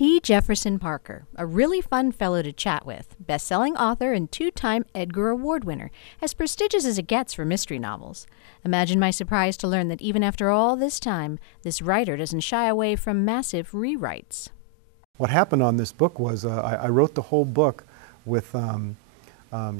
T. Jefferson Parker, a really fun fellow to chat with, best-selling author and two-time Edgar Award winner, as prestigious as it gets for mystery novels. Imagine my surprise to learn that even after all this time, this writer doesn't shy away from massive rewrites. What happened on this book was I wrote the whole book with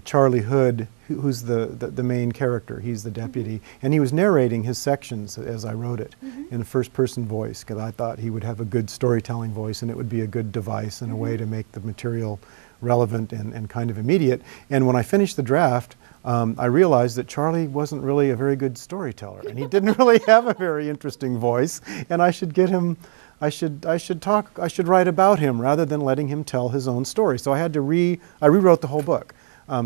Charlie Hood, who's the main character. He's the deputy, and he was narrating his sections as I wrote it in a first-person voice, because I thought he would have a good storytelling voice and it would be a good device and a way to make the material relevant and kind of immediate. And when I finished the draft, I realized that Charlie wasn't really a very good storyteller, and he didn't really have a very interesting voice, and I should get him. I should write about him rather than letting him tell his own story. So I rewrote the whole book.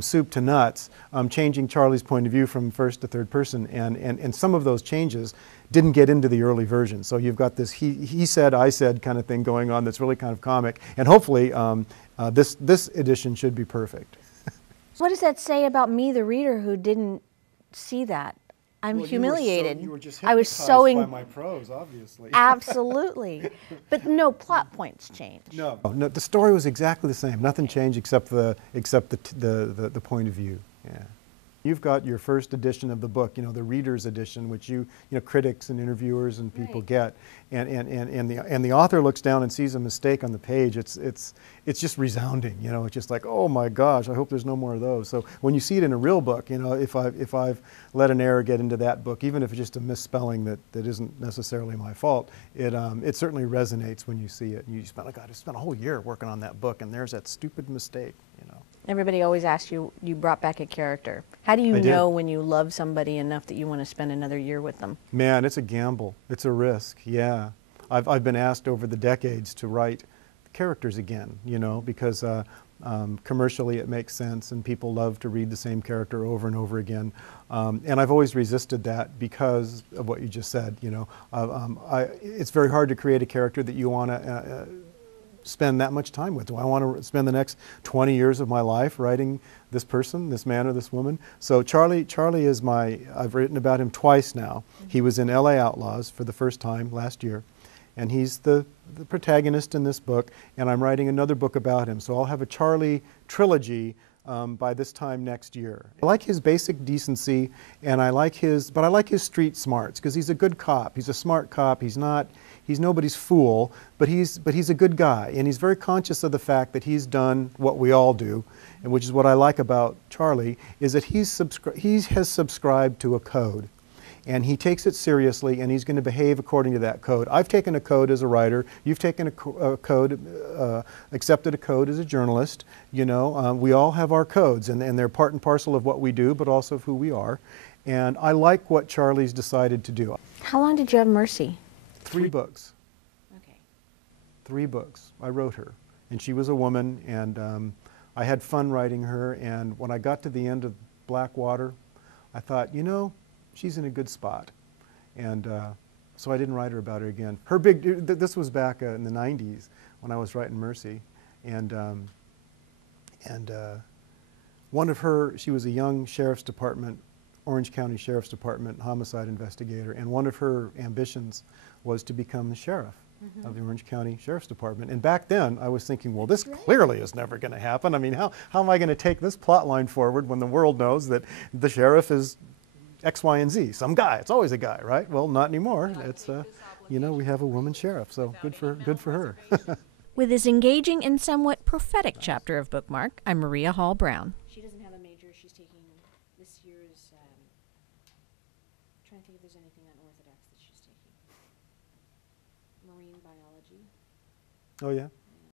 Soup to nuts, changing Charlie's point of view from first to third person, and some of those changes didn't get into the early version. So you've got this he said, I said kind of thing going on that's really kind of comic, and hopefully this edition should be perfect. What does that say about me, the reader, who didn't see that? I'm humiliated. You were just I was hypnotized by my prose, obviously. Absolutely. But no plot points changed. No, the story was exactly the same. Nothing changed except the point of view. Yeah. You've got your first edition of the book, the reader's edition, which critics and interviewers and people get, and the author looks down and sees a mistake on the page. It's just resounding. It's just like, oh my gosh, I hope there's no more of those. So when you see it in a real book, if I've let an error get into that book, even if it's just a misspelling that isn't necessarily my fault, it certainly resonates when you see it. And you spent, I spent a whole year working on that book, and there's that stupid mistake. Everybody always asks you brought back a character. How do you know when you love somebody enough that you want to spend another year with them? Man, it's a gamble. It's a risk, yeah. I've been asked over the decades to write characters again, because commercially it makes sense and people love to read the same character over and over again. And I've always resisted that because of what you just said, it's very hard to create a character that you want to spend that much time with. Do I want to spend the next 20 years of my life writing this person, this man or this woman? So Charlie is I've written about him twice now. He was in LA Outlaws for the first time last year, and he's the protagonist in this book, and I'm writing another book about him. So I'll have a Charlie trilogy by this time next year. I like his basic decency, and I like his street smarts, because he's a good cop. He's a smart cop. He's nobody's fool, but he's a good guy, and he's very conscious of the fact that he's done what we all do, and which is what I like about Charlie, is that he has subscribed to a code, and he takes it seriously, and he's going to behave according to that code. I've taken a code as a writer. You've taken a code, accepted a code as a journalist. We all have our codes, and they're part and parcel of what we do, but also of who we are. And I like what Charlie's decided to do. How long did you have Mercy? 3 books. Okay. 3 books. I wrote her, and she was a woman, and I had fun writing her. And when I got to the end of Blackwater, I thought, she's in a good spot, and so I didn't write her about her again. This was back in the 90s when I was writing Mercy, and she was a young sheriff's department, Orange County Sheriff's Department homicide investigator, and one of her ambitions was to become the sheriff of the Orange County Sheriff's Department. And back then I was thinking, well, this clearly is never going to happen. I mean, how am I going to take this plot line forward when the world knows that the sheriff is X, Y, and Z, some guy. It's always a guy, right? Well, not anymore. It's we have a woman sheriff, so good for her. With this engaging and somewhat prophetic chapter of Bookmark, I'm Maria Hall Brown. She doesn't have a major. She's taking this year's, trying to think if there's anything unorthodox that she's taking. Marine biology. Oh, yeah?